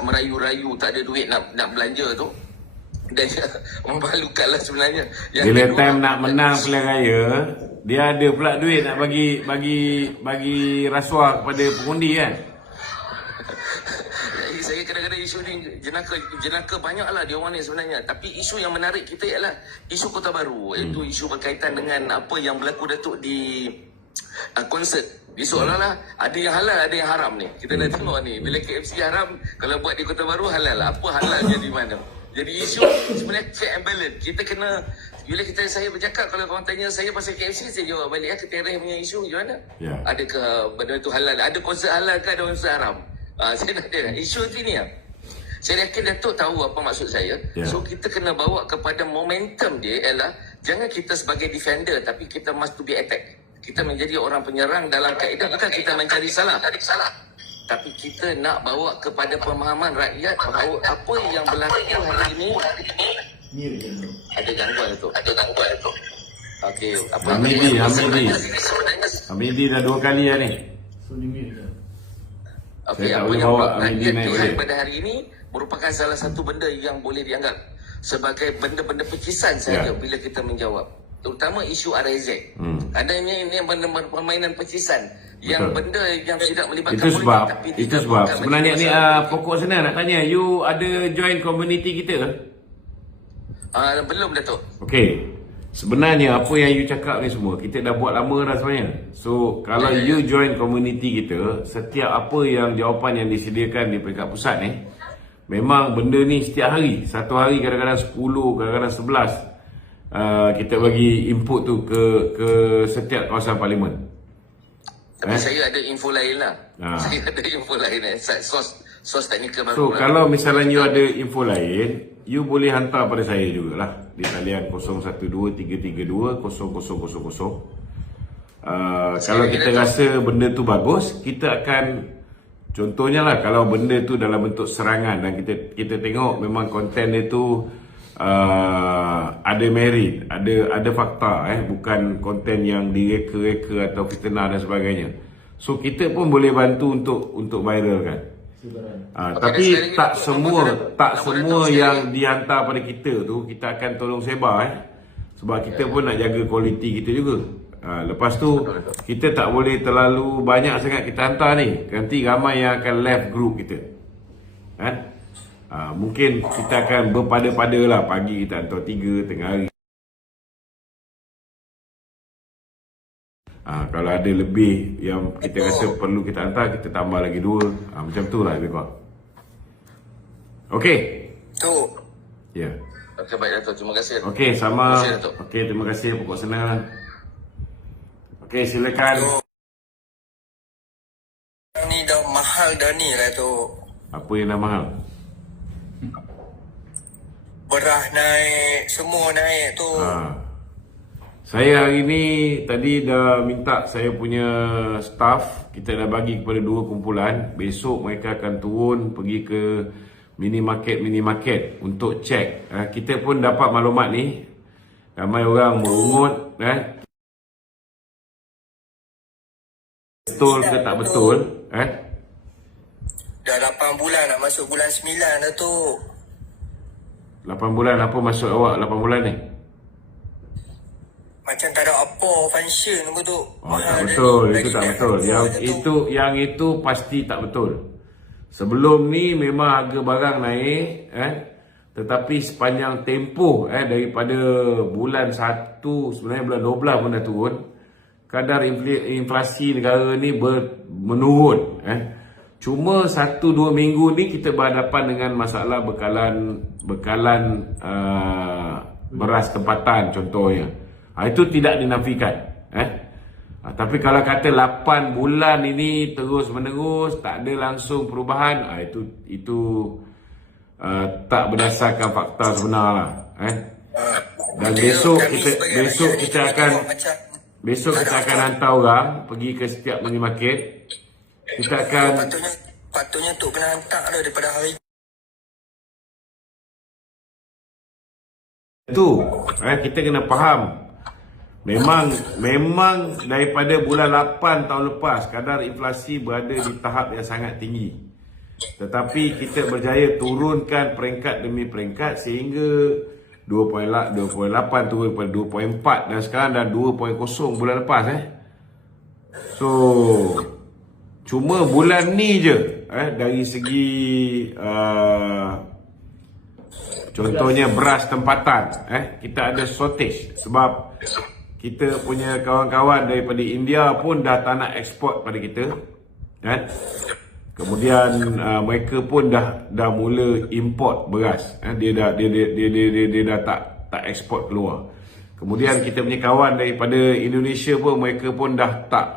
merayu-rayu tak ada duit nak belanja tu, dan memalukan lah sebenarnya. Bila time nak menang pilihan raya, dia ada pula duit nak bagi rasuah kepada pengundi kan. Jadi saya kadang-kadang isu ni jenaka banyaklah dia orang ni sebenarnya. Tapi isu yang menarik kita ialah isu Kota Baru, iaitu isu berkaitan dengan apa yang berlaku Datuk di konsert. Di seolah-olah ada yang halal, ada yang haram ni. Kita dah tengok ni, bila KFC haram, kalau buat di Kota Baru halal. Apa halalnya di mana? Jadi isu sebenarnya check and balance. Kita kena, bila saya bercakap, kalau korang tanya saya pasal KFC, saya jawab balik Ketereh punya isu macam mana? Adakah benda tu halal? Ada konsert halal ke ada konsert haram? Saya dah ada. Isu tu ni saya yakin Datuk tahu apa maksud saya. So kita kena bawa kepada momentum dia ialah jangan kita sebagai defender, tapi kita must to be attack. Kita menjadi orang penyerang dalam kaedah, bukan kita mencari salah. Tapi kita nak bawa kepada pemahaman rakyat bahawa apa yang berlaku hari ini ada gangguan tu. Okey, apa Hamidi dah 2 kali dah ni. So ni mute je. Okey, tak apa boleh yang bawa rakyat Hamidi naik lihat balik. pada hari ini merupakan salah satu benda yang boleh dianggap sebagai benda-benda pecisan saja bila kita menjawab. Terutama isu RAZ. Adanya ini permainan pecisan. Yang benda yang tidak melibatkan Itu sebab politik, itu sebab sebenarnya ni pokok sana nak tanya, you ada join community kita ke? Belum Datuk. Okey. Sebenarnya apa yang you cakap ni semua kita dah buat lama dah sebenarnya. So kalau you join community kita, setiap apa yang jawapan yang disediakan di peringkat pusat ni, memang benda ni setiap hari. Satu hari kadang-kadang 10, kadang-kadang 11 kita bagi input tu ke setiap kawasan parlimen. Tapi saya ada info lain lah. Saya ada info lain sos teknikal baru. So kalau misalnya you ada info lain, you boleh hantar pada saya jugalah di talian 0123320000. Kalau kita rasa benda tu bagus, kita akan, contohnya lah, kalau benda tu dalam bentuk serangan dan kita tengok memang konten dia tu ada merit, ada fakta, bukan konten yang direka-reka atau fitnah dan sebagainya. So kita pun boleh bantu untuk viralkan. Tapi tak semua yang dihantar pada kita tu kita akan tolong sebar sebab kita pun nak jaga kualiti kita juga. Lepas tu kita tak boleh terlalu banyak sangat kita hantar ni, nanti ramai yang akan left group kita. Mungkin kita akan berpada-pada lah, pagi kita hantar 3, tengah hari. Kalau ada lebih yang kita rasa perlu kita hantar, kita tambah lagi 2. Macam tu lah lebih kurang. Okey. Tu. Ya. Okey, baik Datuk, terima kasih. Okey, sama. Terima kasih, Datuk. Okey, terima kasih pokok sana. Okey, silakan. Ni dah mahal dah ni lah tu. Apa yang dah mahal? Beras naik, semua naik tu. Saya hari ni tadi dah minta saya punya staff, kita dah bagi kepada 2 kumpulan. Besok mereka akan turun pergi ke minimarket untuk cek. Kita pun dapat maklumat ni, ramai orang merungut betul ke tak betul. Dah 8 bulan nak masuk bulan 9 dah tu. 8 bulan apa maksud awak 8 bulan ni? Macam tak ada apa function apa tu. Tak betul, itu tak betul. Yang itu pasti tak betul. Sebelum ni memang harga barang naik, tetapi sepanjang tempoh daripada bulan 1, sebenarnya bulan 12 pun dah turun, kadar inflasi negara ni menurun. Cuma 1-2 minggu ni kita berhadapan dengan masalah bekalan beras tempatan contohnya. Itu tidak dinafikan. Tapi kalau kata 8 bulan ini terus menerus tak ada langsung perubahan, itu tak berdasarkan fakta sebenar lah. Dan besok kita akan hantar orang pergi ke setiap minimarket. Kita akan patutnya tu kena hantar dah daripada hari tu. Kita kena faham. Memang daripada bulan 8 tahun lepas kadar inflasi berada di tahap yang sangat tinggi. Tetapi kita berjaya turunkan peringkat demi peringkat sehingga 2.8 turun pada 2.4 dan sekarang dah 2.0 bulan lepas. So cuma bulan ni je dari segi contohnya beras tempatan, kita ada shortage sebab kita punya kawan-kawan daripada India pun dah tak nak ekspor pada kita, kan? Kemudian mereka pun dah mula import beras, dia dah tak ekspor keluar. Kemudian kita punya kawan daripada Indonesia pun mereka pun dah tak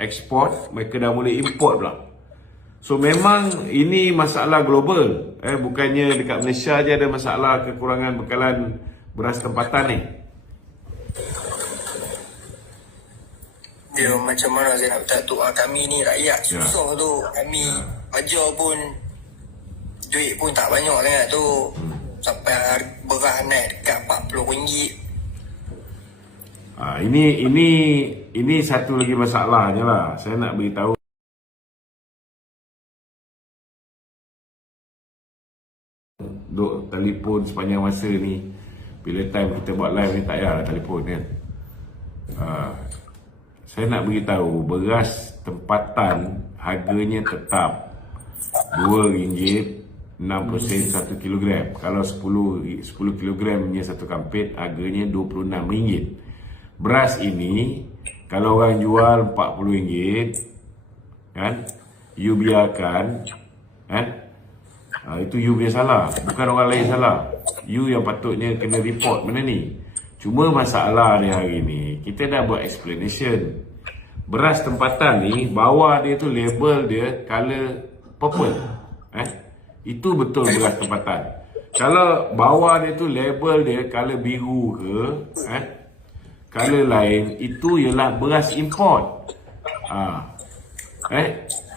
ekspor, mereka dah mula import pula. So memang ini masalah global, bukannya dekat Malaysia je ada masalah kekurangan bekalan beras tempatan ni. Dia macam mana saya nak kata tu, kami ni rakyat susah tu, kami kerja pun duit pun tak banyak sangat tu, sampai beras naik dekat RM40. Ini satu lagi masalahnya lah. Saya nak beritahu duk telefon sepanjang masa ni. Bila time kita buat live ni tak payahlah telefon kan. Saya nak beritahu beras tempatan harganya tetap RM2.60 1 kilogram. Kalau 10 kilogramnya satu kampit harganya RM26. Beras ini kalau orang jual RM40, kan? You biarkan, kan? Itu you punya salah, bukan orang lain salah. You yang patutnya kena report benda ni. Cuma masalah dia hari ni, kita dah buat explanation. Beras tempatan ni, bawah dia tu label dia color purple. Itu betul beras tempatan. Kalau bawah dia tu label dia color biru ke, color lain, itu ialah beras import.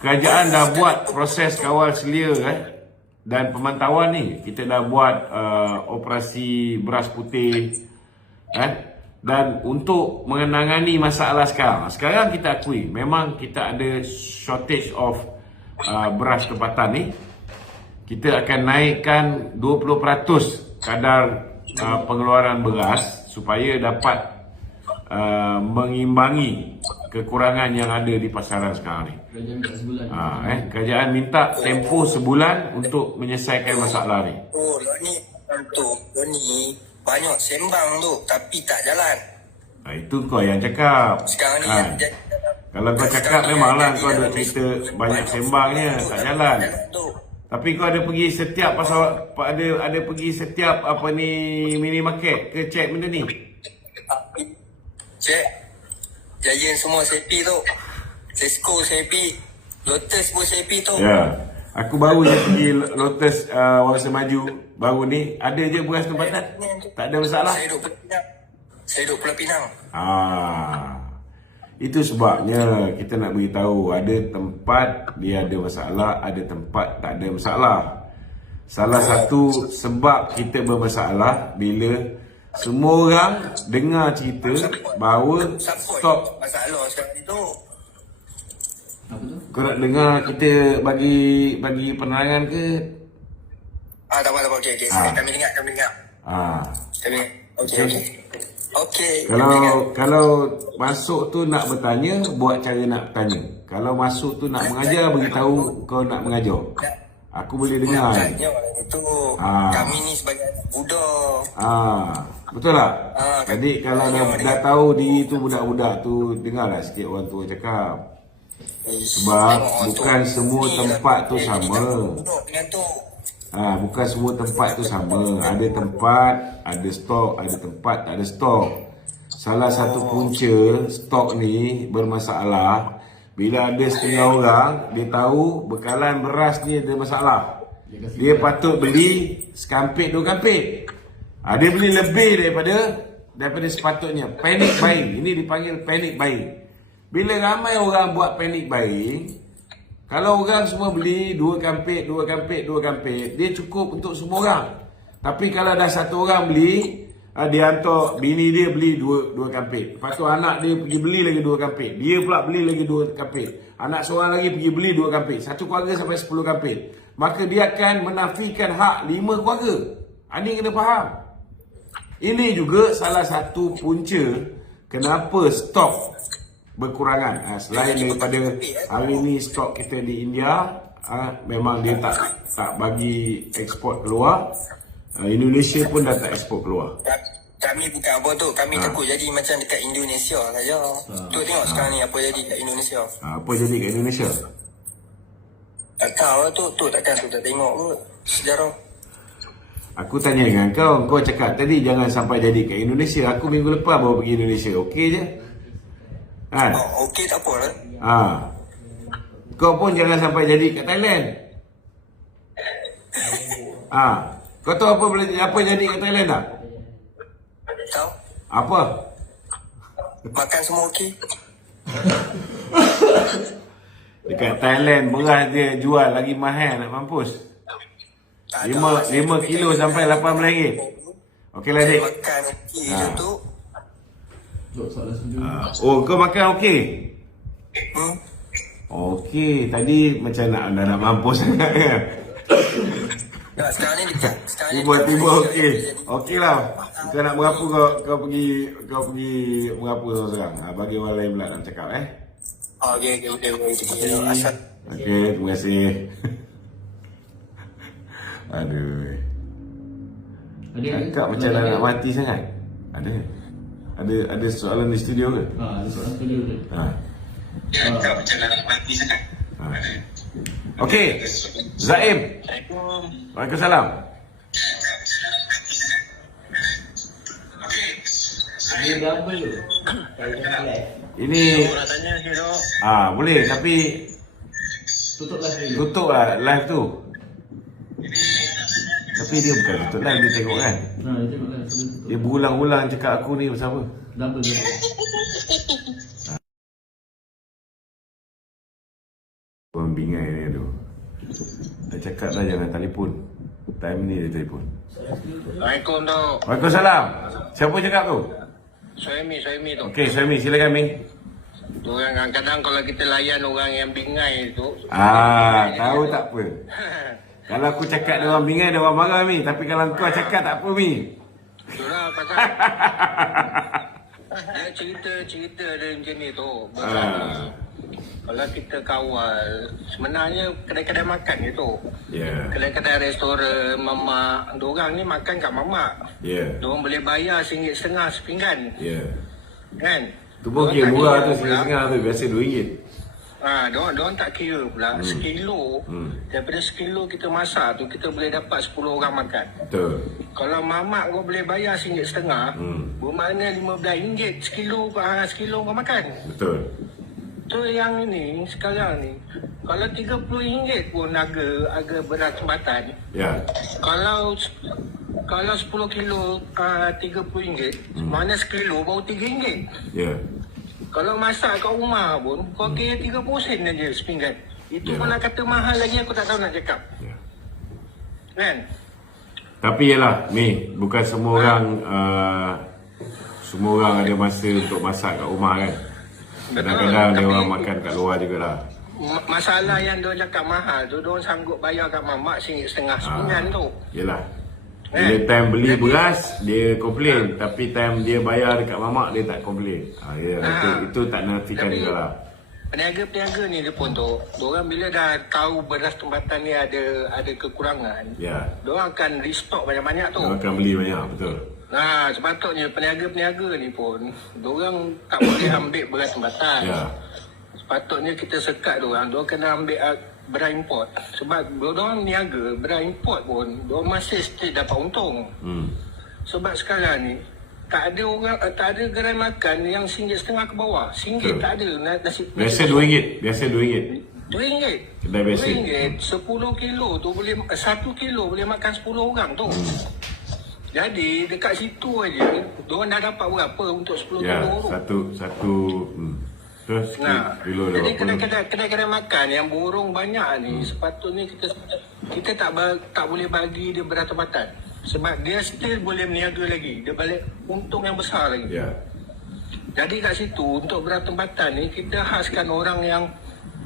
Kerajaan dah buat proses kawal selia dan pemantauan ni. Kita dah buat operasi beras putih, dan untuk menangani masalah sekarang kita akui memang kita ada shortage of beras tempatan ni. Kita akan naikkan 20% kadar pengeluaran beras supaya dapat mengimbangi kekurangan yang ada di pasaran sekarang ni. Kerajaan minta sebulan. Kerajaan minta tempoh sebulan untuk menyelesaikan masalah ni. Oh, lo ni banyak sembang tu tapi tak jalan. Itu kau yang cakap. Sekarang ni kalau kau cakap memanglah kau ada cerita banyak sembangnya tak jalan. Tapi kau ada pergi setiap ada pergi setiap apa ni mini market ke cek benda ni? Cek Giant semua sepi tu, Cisco sepi, Lotus pun sepi tu. Ya, aku baru je pergi Lotus Wangsa Maju baru ni, ada je beras tempatan, tak ada masalah. Saya duduk Pulau Pinang. Itu sebabnya kita nak beritahu, ada tempat dia ada masalah, ada tempat tak ada masalah. Salah satu sebab kita bermasalah bila semua orang dengar cerita bahawa stok. Masalah sekarang itu. Apa tu? Kau nak dengar kita bagi penerangan ke? Tak apa. Okey. Kami dengar. Okey. Kalau masuk tu nak bertanya, buat cara nak bertanya. Kalau masuk tu nak mengajar, beritahu kau nak mengajar. Aku boleh dengar. Itu kami ni sebagai anak muda. Betul tak? Jadi kalau dah tahu diri tu budak-budak tu, dengarlah sikit orang tua cakap. Sebab bukan semua tempat tu sama. Bukan semua tempat tu sama. Ada tempat ada stok, ada tempat tak ada stok. Salah satu punca stok ni bermasalah bila ada setengah orang dia tahu bekalan beras ni ada masalah. Dia patut beli sekampit 2 kampit. Dia beli lebih daripada sepatutnya. Panic buying. Ini dipanggil panic buying. Bila ramai orang buat panic buying, kalau orang semua beli 2 kampit, dia cukup untuk semua orang. Tapi kalau dah satu orang beli, dia hantar bini dia beli 2 kampit. Lepas tu anak dia pergi beli lagi 2 kampit. Dia pula beli lagi 2 kampit. Anak seorang lagi pergi beli 2 kampit. Satu keluarga sampai 10 kampit. Maka dia akan menafikan hak 5 keluarga. Ini kena faham. Ini juga salah satu punca kenapa stok berkurangan. Selain daripada hari ni stok kita di India memang dia tak bagi ekspor keluar. Indonesia pun dah tak ekspor keluar. Kami bukan apa tu, kami takut jadi macam dekat Indonesia saja. Tu tengok sekarang ni apa jadi kat Indonesia. Apa jadi kat Indonesia? Tak tahu lah tu takkan tu tak tengok kot sejarah. Aku tanya dengan kau cakap tadi jangan sampai jadi kat Indonesia. Aku minggu lepas baru pergi Indonesia, okey je? Okey tak apa lah. Kau pun jangan sampai jadi kat Thailand. Kau tahu apa jadi kat Thailand tak? Tahu? Apa? Makan semua okey. Dekat Thailand beras dia jual lagi mahal nak mampus. 5 kilo sampai RM18. Okeylah dik. Makan okey je tu. Kau makan okey? Okey, tadi macam nak mampus sangat kan? Sekarang ni dekat. Tiba-tiba okey. Okeylah. Kau nak berapa kau pergi berapa seorang? Bagi orang lain pula nak cakap Okey. Asal. Okey, terima kasih. Aduh. Cakap macam nak mati sangat. Ada soalan di studio ke? Ada soalan studio tu. Cakap macam nak mati sangat. Okey. Zaim. Waalaikumsalam. Ini berapa tu? Ini boleh tapi tutup lah live tu. Tapi dia bukan tutup live, dia tengok kan. Dia tengok kan. Dia berulang-ulang cakap aku ni pasal apa? Double. Orang bingai ni tu. Dah cakap dah jangan telefon. Time ni dia telefon. Assalamualaikum tu. Waalaikumsalam. Siapa cakap tu? Suami tu. Okey, Suami silakan Mi. Orang kadang-kadang kalau kita layan orang yang bingai tu. Tahu tak apa. Kalau aku cakap dia orang bingai, dia orang marah Mi. Tapi kalau kau cakap tak apa Mi. Itulah pasal. Dia cerita dia macam ni tu. Kalau kita kawal, sebenarnya kedai-kedai makan je tu. Kedai-kedai restoran, mamak. Diorang ni makan kat mamak. Diorang boleh bayar RM1.50 sepinggan. Kan? Tu pun kira murah tu, RM1.50 tu. Biasa RM2. Diorang tak kira pula. Sekilo, daripada sekilo kita masak tu, kita boleh dapat 10 orang makan. Betul. Kalau mamak kau boleh bayar RM1.50, bermakna RM15 sekilo kau makan. Betul. Tu yang ini sekarang ni, kalau RM30 pun harga beras tempatan. Kalau 10 kilo RM30, mana sekilo baru RM3. Kalau masak kat rumah pun, kau kira 30 sen aja sepinggan. Itu pun nak kata mahal lagi, aku tak tahu nak cakap. Kan? Tapi yelah, Mi, bukan semua orang ada masa untuk masak kat rumah kan. Kadang-kadang dia orang makan kat luar jugalah. Masalah yang dia cakap mahal tu, dia sanggup bayar kat mamak RM1.50 sepinggan tu. Yelah. Bila time beli beras, dia komplain. Tapi time dia bayar dekat mamak, dia tak komplain. Itu tak nafikan jugalah. Peniaga-peniaga ni dia pun tu, diorang bila dah tahu beras tempatan ni ada kekurangan, diorang akan restock banyak-banyak tu. Diorang akan beli banyak, betul. Sepatutnya peniaga-peniaga ni pun, diorang tak boleh ambil beras tempatan. Sepatutnya kita sekat diorang kena ambil beras import. Sebab diorang niaga beras import pun, diorang masih still dapat untung. Sebab sekarang ni, tak ada gerai makan yang RM1.50 ke bawah. RM1 tak ada. Biasa RM2. RM2. Kedai biasa. RM2, 10 kilo tu boleh, 1 kilo boleh makan 10 orang tu. Jadi dekat situ aja, diorang dah dapat berapa untuk 10 kilo tu? Terus kilo jadi kedai-kedai makan yang borong banyak ni, sepatutnya kita tak boleh bagi dia beras tempatan. Sebab dia still boleh meniaga lagi. Dia balik untung yang besar lagi. Jadi kat situ, untuk beras tempatan ni, kita khaskan orang yang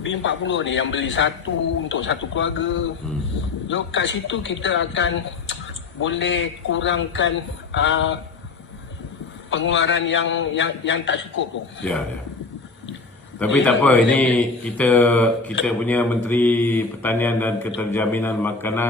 B40 ni, yang beli satu untuk satu keluarga. So kat situ kita akan boleh kurangkan pengeluaran yang tak cukup tu. Tapi tak apa, ini kita punya Menteri Pertanian dan Keterjaminan Makanan